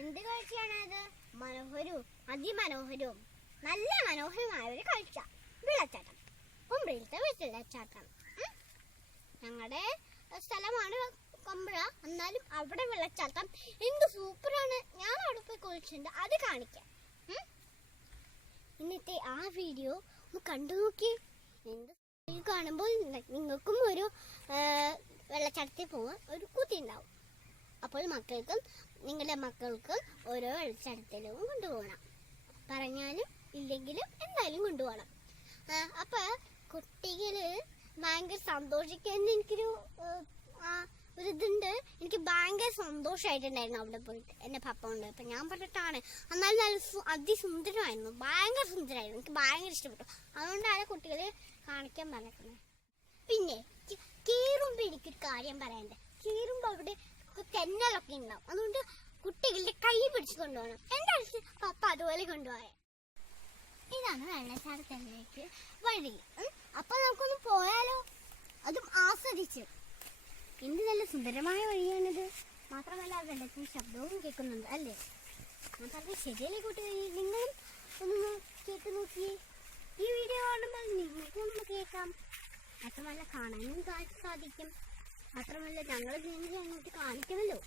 എന്ത് കാഴ്ചയാണത്? മനോഹരവും അതിമനോഹരവും നല്ല മനോഹരമായ ഒരു കാഴ്ച. വെള്ളച്ചാട്ടം, കുമ്പിളിലത്തെ വെള്ളച്ചാട്ടം. ഞങ്ങളുടെ സ്ഥലമാണ് കൊമ്പഴ, എന്നാലും അവിടെ വെള്ളച്ചാട്ടം എന്ത് സൂപ്പറാണ്. ഞാൻ അവിടെ പോയി കുളിച്ചിട്ടുണ്ട്, അത് കാണിക്കാം. ഇന്നത്തെ ആ വീഡിയോ ഒന്ന് കണ്ടു നോക്കി. എന്ത് കാണുമ്പോൾ നിങ്ങൾക്കും ഒരു വെള്ളച്ചാട്ടത്തിൽ പോകാൻ ഒരു കൂത്തി ഉണ്ടാവും. അപ്പോൾ നിങ്ങളുടെ മക്കൾക്കും ഓരോ വെള്ളച്ചാട്ടത്തിലും കൊണ്ടുപോകണം. പറഞ്ഞാലും ഇല്ലെങ്കിലും എന്തായാലും കൊണ്ടുപോകണം. അപ്പൊ കുട്ടികള് ഭയങ്കര സന്തോഷിക്കുന്ന ഒരിതുണ്ട്. എനിക്ക് ഭയങ്കര സന്തോഷമായിട്ടുണ്ടായിരുന്നു അവിടെ പോയിട്ട്. എൻ്റെ പപ്പ ഉണ്ട്. അപ്പൊ ഞാൻ പറഞ്ഞിട്ടാണ്, എന്നാലും നല്ല അതിസുന്ദരമായിരുന്നു, ഭയങ്കര സുന്ദരമായിരുന്നു. എനിക്ക് ഭയങ്കര ഇഷ്ടപ്പെട്ടു. അതുകൊണ്ടാണ് കുട്ടികളെ കാണിക്കാൻ പറഞ്ഞത്. പിന്നെ കീറുമ്പോ എനിക്കൊരു കാര്യം പറയാനുണ്ട്. കീറുമ്പോ അവിടെ തെന്നലൊക്കെ ഉണ്ടാവും. അതുകൊണ്ട് കുട്ടികളുടെ കൈ പിടിച്ച് കൊണ്ടുപോകണം. എൻ്റെ അടുത്ത് പപ്പ അതുപോലെ കൊണ്ടുപോയ. ഇതാണ് വെള്ളച്ചാട്ടത്തിലേക്ക് വഴി. അപ്പൊ നമുക്കൊന്ന് പോയാലോ? അതും ആസ്വദിച്ച്. എന്ത് നല്ല സുന്ദരമായ വഴിയാണിത്. മാത്രമല്ല വെള്ളത്തിന് ശബ്ദവും കേൾക്കുന്നുണ്ട് അല്ലേ? ഞാൻ പറഞ്ഞത് ശരിയല്ലേ കൂട്ടുകാരി? നിങ്ങളും ഒന്ന് കേട്ട് നോക്കിയേ. ഈ വീഡിയോ കാണുമ്പോൾ നിങ്ങൾക്കും ഒന്ന് കേൾക്കാം. മാത്രമല്ല കാണാനും സാധിക്കും. മാത്രമല്ല ഞങ്ങൾ അങ്ങോട്ട് കാണിക്കണമല്ലോ.